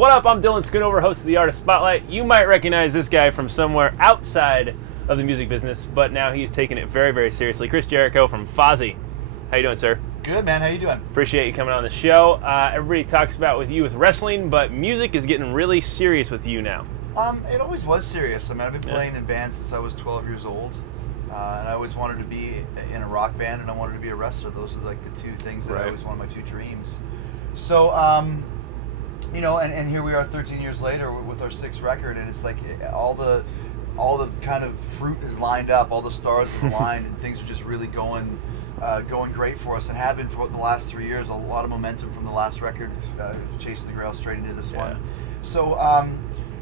What up? I'm Dylan Schoonover, host of the Artist Spotlight. You might recognize this guy from somewhere outside of the music business, but now he's taking it very, very seriously. Chris Jericho from FOZZY. How you doing, sir? Good, man. How you doing? Appreciate you coming on the show. Everybody talks about with you with wrestling, but music is getting really serious with you now. It always was serious. I mean, I've been playing in bands since I was 12 years old, and I always wanted to be in a rock band, and I wanted to be a wrestler. Those are like the two things that I always wanted, my two dreams. So, you know, and here we are 13 years later with our sixth record, and it's like all the kind of fruit is lined up, all the stars have aligned, and things are just really going great for us, and have been for the last 3 years. A lot of momentum from the last record, Chasing the Grail, straight into this one. So,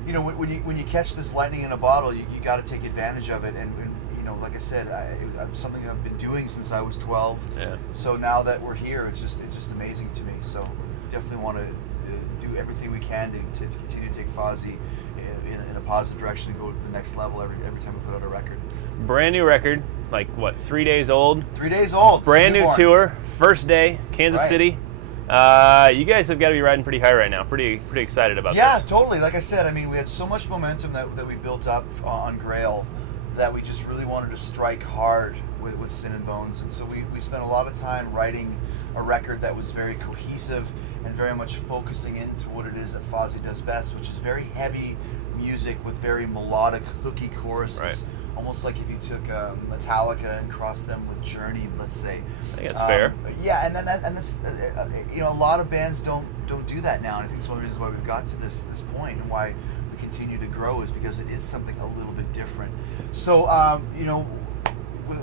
you know, when you catch this lightning in a bottle, you got to take advantage of it. And you know, like I said, it's something I've been doing since I was 12. Yeah. So now that we're here, it's just amazing to me. So we definitely want to do everything we can to continue to take FOZZY in a positive direction and go to the next level every time we put out a record. Brand new record, like what, 3 days old? 3 days old. Brand new tour, first day, Kansas City. You guys have got to be riding pretty high right now. Pretty excited about this. Yeah, totally. Like I said, I mean, we had so much momentum that we built up on Grail that we just really wanted to strike hard with Sin and Bones. And so we spent a lot of time writing a record that was very cohesive and very much focusing into what it is that FOZZY does best, which is very heavy music with very melodic, hooky choruses. Right. Almost like if you took Metallica and crossed them with Journey, let's say. I think that's fair. Yeah, and that's you know, a lot of bands don't do that now, and I think it's one of the reasons why we've got to this point and why we continue to grow is because it is something a little bit different. So you know,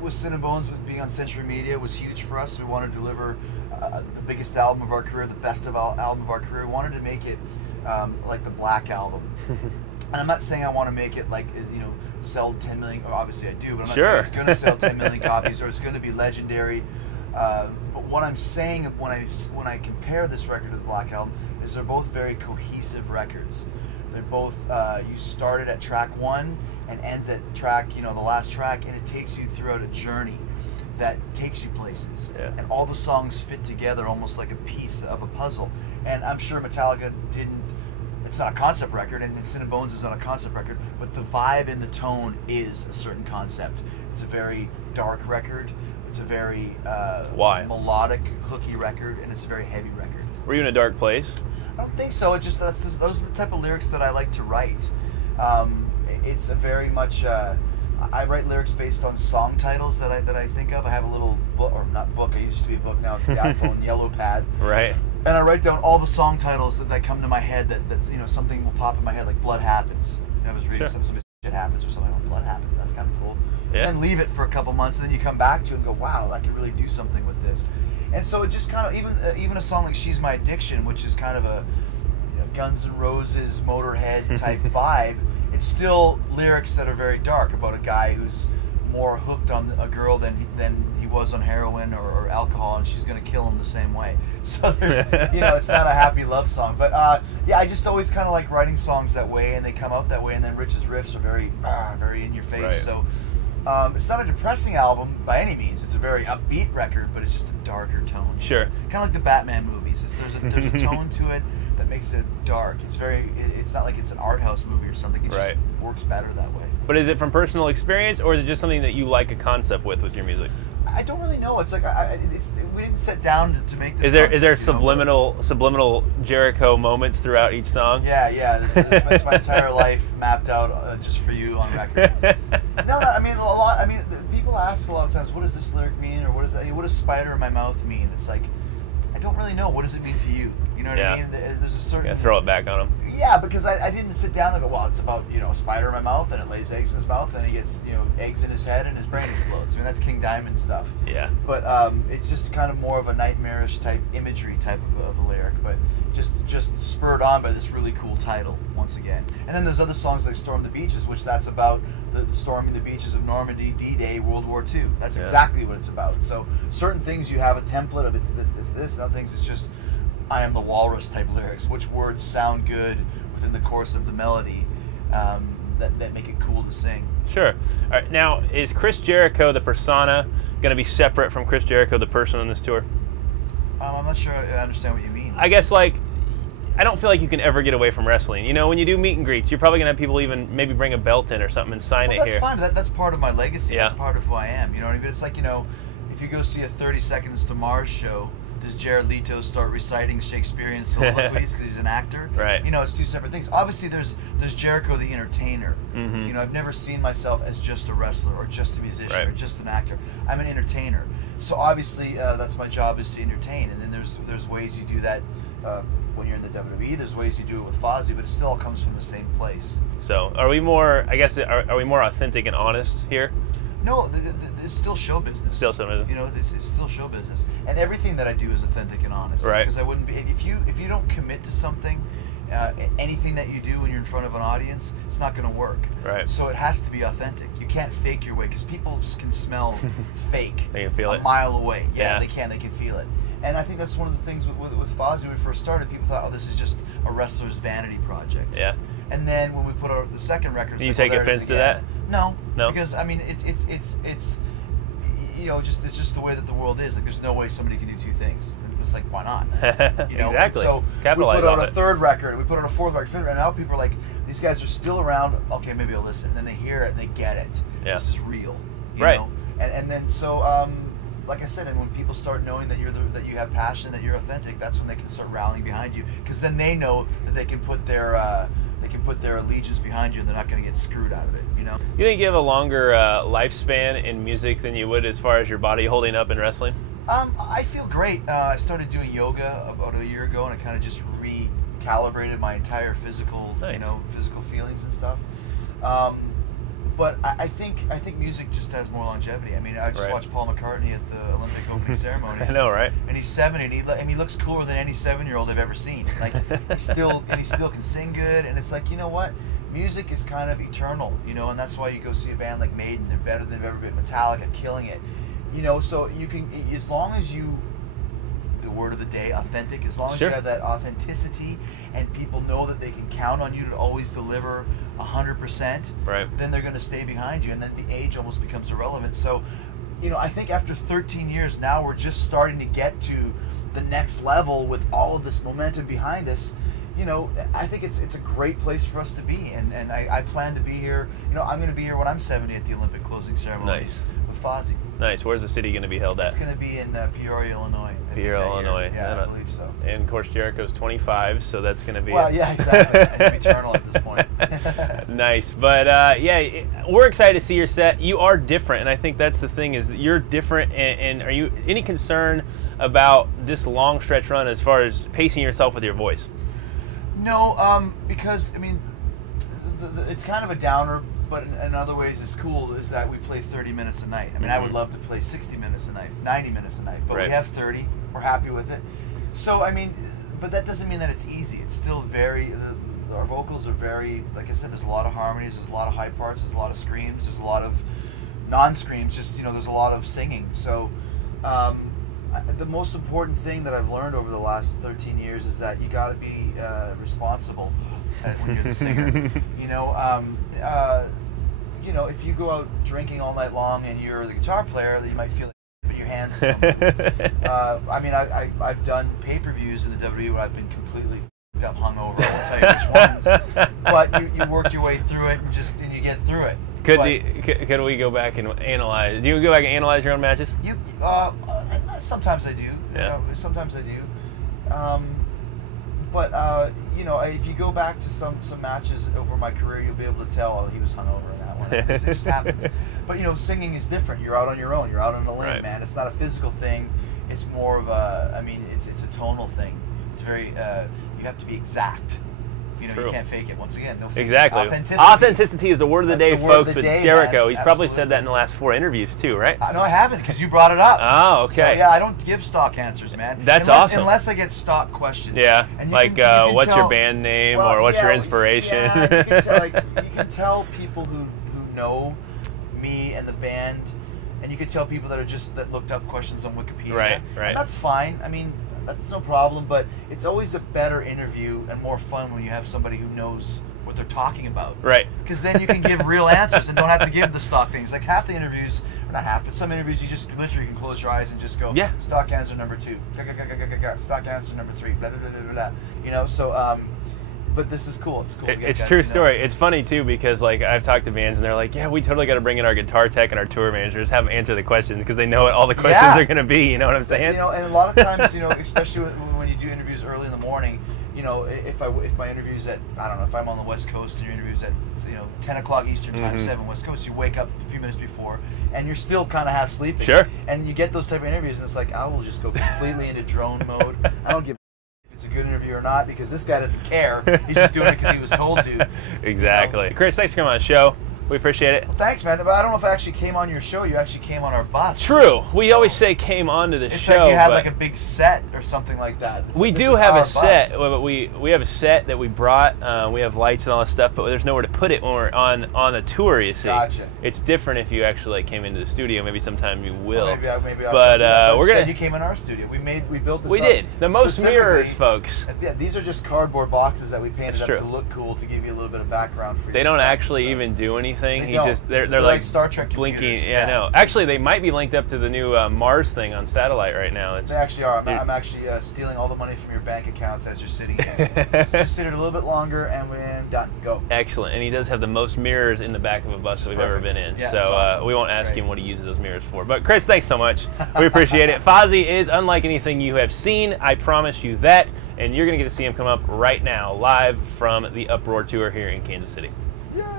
with Sin and Bones, with being on Century Media, was huge for us. We wanted to deliver the biggest album of our career, the best album of our career. We wanted to make it like the Black Album. And I'm not saying I want to make it like, you know, sell 10 million. Well, obviously I do, but I'm not saying it's going to sell 10 million copies or it's going to be legendary. But what I'm saying when I compare this record to the Black Album is they're both very cohesive records. They're both you started at track 1 and ends at track, you know, the last track, and it takes you throughout a journey that takes you places. Yeah. And all the songs fit together almost like a piece of a puzzle. And I'm sure Metallica didn't. It's not a concept record, and Sin and Bones is not a concept record, but the vibe and the tone is a certain concept. It's a very dark record. It's a very melodic, hooky record, and it's a very heavy record. Were you in a dark place? I don't think so. It just those are the type of lyrics that I like to write. It's a very much. I write lyrics based on song titles that I think of. I have a little book, or not book. It used to be a book. Now it's the iPhone yellow pad. Right. And I write down all the song titles that come to my head. That's, you know, something will pop in my head, like Blood Happens. I was reading something Shit Happens or something like Blood Happens. That's kind of cool. Yeah. And then leave it for a couple months, and then you come back to it and go, wow, I could really do something with this. And so it just kind of even a song like She's My Addiction, which is kind of a, you know, Guns N' Roses, Motorhead type vibe. It's still lyrics that are very dark about a guy who's more hooked on a girl than he was on heroin or alcohol, and she's going to kill him the same way. So there's, you know, it's not a happy love song. But yeah, I just always kind of like writing songs that way, and they come out that way. And then Rich's riffs are very in your face. Right. So it's not a depressing album by any means. It's a very upbeat record, but it's just a darker tone. Sure. Kind of like the Batman movies. There's a tone to it that makes it dark. It's not like it's an art house movie or something. It just works better that way. But is it from personal experience, or is it just something that you like a concept with your music? I don't really know. It's like we didn't sit down to make this. Is there subliminal Jericho moments throughout each song? Yeah. That's my entire life mapped out just for you on record. No, I mean a lot. I mean, people ask a lot of times, what does this lyric mean, or what does spider in my mouth mean? It's like, I don't really know. What does it mean to you? You know what I mean? There's a certain. Yeah, throw it back on him. Yeah, because I didn't sit down and go, well, it's about, you know, a spider in my mouth, and it lays eggs in his mouth, and he gets, you know, eggs in his head, and his brain explodes. I mean, that's King Diamond stuff. Yeah. But it's just kind of more of a nightmarish type imagery type of a lyric, but just spurred on by this really cool title once again. And then there's other songs like Storm the Beaches, which that's about the storming the beaches of Normandy, D-Day, World War II. That's exactly what it's about. So certain things you have a template of, it's this, and other things it's just I Am the Walrus type lyrics. Which words sound good within the course of the melody that make it cool to sing. Sure. All right, now, is Chris Jericho, the persona, going to be separate from Chris Jericho, the person on this tour? I'm not sure I understand what you mean. I guess, like, I don't feel like you can ever get away from wrestling. You know, when you do meet and greets, you're probably gonna have people even maybe bring a belt in or something and sign it that's here. Fine. That's part of my legacy. Yeah. That's part of who I am. You know what I mean? It's like, you know, if you go see a 30 Seconds to Mars show, does Jared Leto start reciting Shakespearean soliloquies because he's an actor? Right. You know, it's two separate things. Obviously, there's Jericho the entertainer. Mm-hmm. You know, I've never seen myself as just a wrestler or just a musician Right. or just an actor. I'm an entertainer. So obviously, that's my job, is to entertain. And then there's ways you do that when you're in the WWE. There's ways you do it with FOZZY, but it still all comes from the same place. So, are we more? I guess are we more authentic and honest here? No, it's still show business. Still show business. You know, it's still show business, and everything that I do is authentic and honest. Right. Because I wouldn't be if you don't commit to something, anything that you do when you're in front of an audience, it's not going to work. Right. So it has to be authentic. You can't fake your way, because people can smell fake. They can feel a it. mile away. Yeah, Yeah. they can. They can feel it. And I think that's one of the things with FOZZY when we first started. People thought, oh, this is just a wrestler's vanity project. Yeah. And then when we put out the second record, Do you take offense to that? No, No. Because I mean, it's you know, it's just the way that the world is. Like, there's no way somebody can do two things. And it's like, why not? You know? Exactly. So Capitalize we put out on a it. third record. We put out a fourth record, fifth record, and now people are like, these guys are still around. Okay, maybe I'll listen. And then they hear it and they get it. Yeah. This is real. You Right. know? And then so like I said, and when people start knowing that that you have passion, that you're authentic, that's when they can start rallying behind you, because then they know that they can put their allegiance behind you, and they're not going to get screwed out of it. You know. You think you have a longer lifespan in music than you would as far as your body holding up in wrestling? I feel great. I started doing yoga about a year ago, and I kind of just recalibrated my entire physical, Nice. you know, physical feelings and stuff. But I think music just has more longevity. I mean, I just Right. watched Paul McCartney at the Olympic opening ceremonies. I know, right? And he's 70, and he looks cooler than any 7-year-old I've ever seen. Like, he still can sing good, and it's like, you know what? Music is kind of eternal, you know, and that's why you go see a band like Maiden. They're better than they've ever been. Metallica, killing it, you know. So you can, as long as you, the word of the day, authentic. As long as Sure. you have that authenticity, and people know that they can count on you to always deliver 100%, Right. then they're going to stay behind you, and then the age almost becomes irrelevant. So, you know, I think after 13 years now, we're just starting to get to the next level with all of this momentum behind us. You know, I think it's a great place for us to be, and I plan to be here. You know, I'm going to be here when I'm 70 at the Olympic closing ceremonies Nice. with FOZZY. Nice. Where's the city going to be held at? It's going to be in Peoria, Illinois. I think, Peoria, that year. Illinois. Yeah, I believe so. And of course, Jericho's 25, so that's going to be. Well, yeah, exactly. I'm eternal at this point. Nice, but yeah, we're excited to see your set. You are different, and I think that's the thing, is that you're different. And are you any concern about this long stretch run as far as pacing yourself with your voice? No, because I mean, it's kind of a downer, but in other ways, it's cool. Is that we play 30 minutes a night. I mean, I would love to play 60 minutes a night, 90 minutes a night, but Right. we have 30. We're happy with it. So I mean, but that doesn't mean that it's easy. It's still very. Our vocals are very, like I said, there's a lot of harmonies, there's a lot of high parts, there's a lot of screams, there's a lot of non-screams. Just, you know, there's a lot of singing. So. The most important thing that I've learned over the last 13 years is that you got to be responsible when you're the singer. You know, if you go out drinking all night long and you're the guitar player, then you might feel like but your hands still move. I mean, I've done pay-per-views in the WWE where I've been completely up hungover. I won't tell you which ones, but you work your way through it and you get through it. Could we go back and analyze? Do you go back and analyze your own matches? Sometimes I do. Yeah. You know, sometimes I do. You know, if you go back to some matches over my career, you'll be able to tell, oh, he was hungover in that one. It just happens. But, you know, singing is different. You're out on your own. You're out on a limb, Right. man. It's not a physical thing. It's more of a, I mean, it's a tonal thing. It's very, you have to be exact. You know, True. You can't fake it. Once again, no faking. Exactly. Authenticity. is the word of the That's day, the word of folks, the with day, Jericho. man. He's probably Absolutely. said that in the last 4 interviews too, right? No, I haven't, because you brought it up. Oh, okay. So, yeah, I don't give stock answers, man. That's awesome. Unless I get stock questions. Yeah, And you like can what's tell, your band name, well, or what's your yeah, inspiration? Yeah, you can tell people who know me and the band, and you can tell people that looked up questions on Wikipedia. Right, right. And that's fine. I mean, that's no problem. But it's always a better interview and more fun when you have somebody who knows what they're talking about. Right. Because then you can give real answers and don't have to give the stock things. Like half the interviews, or not half, but some interviews you just literally can close your eyes and just go, yeah, stock answer number 2, stock answer number 3, blah, blah, blah, blah, blah. You know, so, but this is cool. It's cool. It's true story. It's funny too because like I've talked to bands and they're like, yeah, we totally got to bring in our guitar tech and our tour managers, have them answer the questions because they know what all the questions are going to be. You know what I'm saying? You know, and a lot of times, you know, especially when you do interviews early in the morning, you know, if my interview's at, I don't know, if I'm on the West Coast and your interview's at, you know, 10 o'clock Eastern time, 7 West Coast, you wake up a few minutes before and you're still kind of half sleeping. Sure. And you get those type of interviews and it's like, I will just go completely into drone mode. I don't give if it's a good interview or not because this guy doesn't care. He's just doing it because he was told to. Exactly. You know? Chris, thanks for coming on the show. We appreciate it. Well, thanks, man. But I don't know if I actually came on your show. You actually came on our bus. True. We always say came onto the show. It's like you had like a big set or something like that. We do have a set. But we have a set that we brought. We have lights and all that stuff, but there's nowhere to put it when we're on the tour, you see. Gotcha. It's different if you actually like, came into the studio. Maybe sometime you will. Well, maybe but we're going to... You came in our studio. We built this We up did. The most mirrors, folks. Yeah, these are just cardboard boxes that we painted up to look cool to give you a little bit of background for you. They don't actually even do anything. They're like Star Trek blinking. Yeah, I know. Actually, they might be linked up to the new Mars thing on satellite right now. They actually are. I'm actually stealing all the money from your bank accounts as you're sitting here. Just sit it a little bit longer and we're done. Go. Excellent. And he does have the most mirrors in the back of a bus that we've ever been in. Yeah, so awesome. We won't ask him what he uses those mirrors for. But Chris, thanks so much. We appreciate it. FOZZY is unlike anything you have seen. I promise you that. And you're going to get to see him come up right now, live from the Uproar tour here in Kansas City. Yeah.